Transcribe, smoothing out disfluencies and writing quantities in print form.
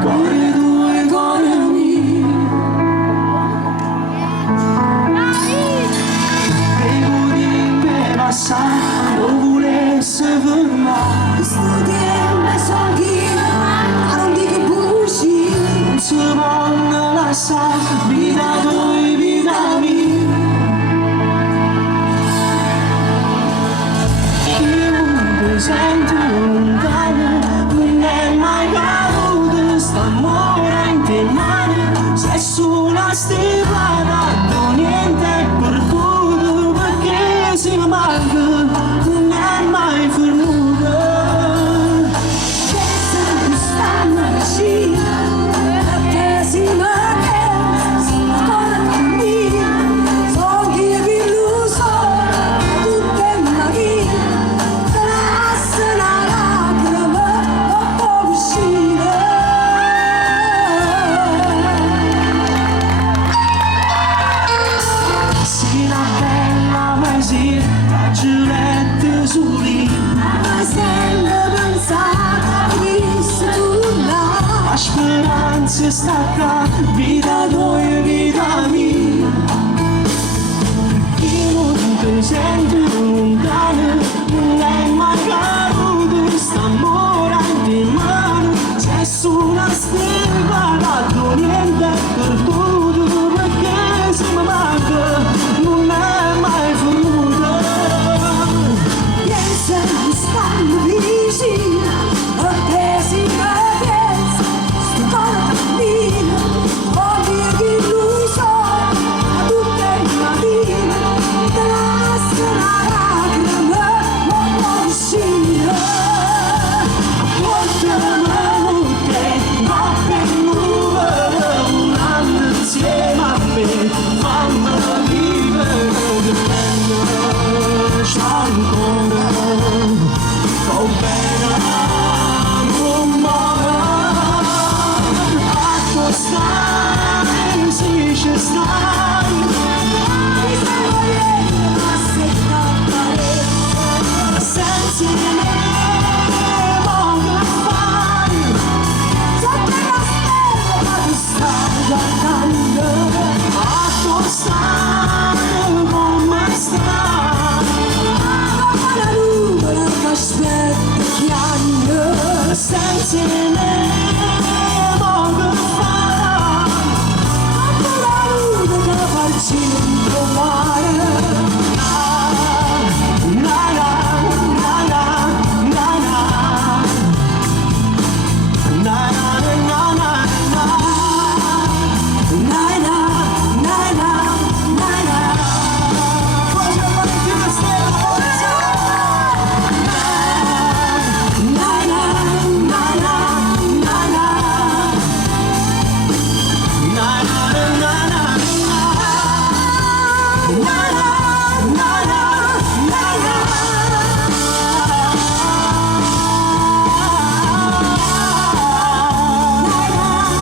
cuore tuo e cuore mio. Prego di me passare, non volesse fermare. Questo tempo è solito, ma non dico bugie. Non si può lasciare, vita tua e vita mia. Sento lontano, non è mai caduto st'amore in te mani. Sei su una strada, non niente è perduto, perché se mi manca non è mai fermuto. Che stanno vicino, perché si manca, si ancora mia. Sono io che illuso, tutte una vita. Giurette su lì, Ma sempre pensare che se tu là, la speranza sta qua, vita tua e vita mia. Io non ti sento lontano, non è mai caduto st'amore in te mani. Sei su una strada, niente è perduto.